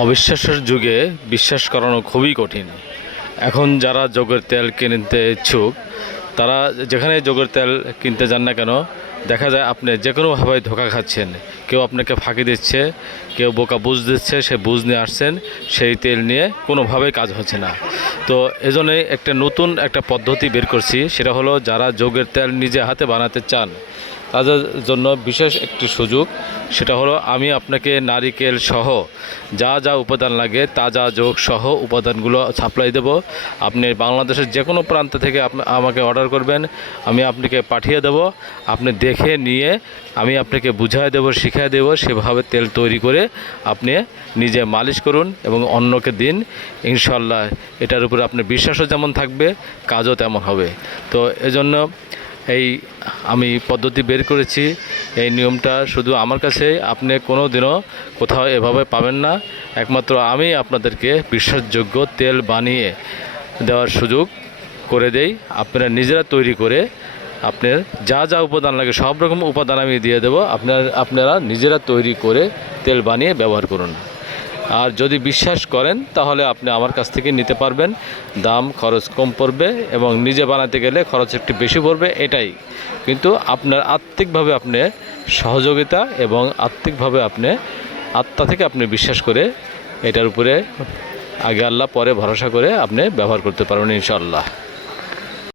অবিশ্বাসের যুগে বিশ্বাস করানো খুবই কঠিন। এখন যারা যোগের তেল কিনতে ইচ্ছুক, তারা যেখানে যোগের তেল কিনতে যান না কেন, দেখা যায় আপনি যে কোনোভাবে ধোকা খাচ্ছেন। কেউ আপনাকে ফাঁকি দিচ্ছে, কেউ বোকা বুঝ দিচ্ছে, সে বুঝ নিয়ে আসছেন, সেই তেল নিয়ে কোনোভাবেই কাজ হচ্ছে না। তো এজন্যই একটা নতুন একটা পদ্ধতি বের করছি, সেটা হলো যারা যোগের তেল নিজে হাতে বানাতে চান তাদের জন্য বিশেষ একটি সুযোগ, সেটা হলো আমি আপনাকে নারিকেল সহ যা যা উপাদান লাগে, তাজা যোগ সহ উপাদানগুলো সাপ্লাই দেব। আপনি বাংলাদেশের যে কোনো প্রান্ত থেকে আমাকে অর্ডার করবেন, আমি আপনাকে পাঠিয়ে দেব। আপনি দেখে নিয়ে আমি আপনাকে বুঝাই দেব, শিখিয়ে দেব, সেভাবে তেল তৈরি করে আপনি নিজে মালিশ করুন এবং অন্যকে দিন। ইনশাল্লাহ এটার উপরে আপনার বিশ্বাসও যেমন থাকবে, কাজও তেমন হবে। তো এজন্য এই আমি পদ্ধতি বের করেছি, এই নিয়মটা শুধু আমার কাছে, আপনি কোনো দিনও কোথাও এভাবে পাবেন না। একমাত্র আমি আপনাদেরকে বিশ্বাসযোগ্য তেল বানিয়ে দেওয়ার সুযোগ করে দেই। আপনারা নিজেরা তৈরি করে আপনার যা যা উপাদান লাগে, সব রকম উপাদান আমি দিয়ে দেবো। আপনার, আপনারা নিজেরা তৈরি করে তেল বানিয়ে ব্যবহার করুন। আর যদি বিশ্বাস করেন, তাহলে আপনি আমার কাছ থেকে নিতে পারবেন। দাম, খরচ কম পড়বে এবং নিজে বানাতে গেলে খরচ একটু বেশি পড়বে, এটাই। কিন্তু আপনার আত্মিকভাবে আপনি সহযোগিতা এবং আত্মিকভাবে আপনি আত্মা থেকে আপনি বিশ্বাস করে এটার উপরে আগে আল্লাহ পরে ভরসা করে আপনি ব্যবহার করতে পারবেন ইনশাআল্লাহ।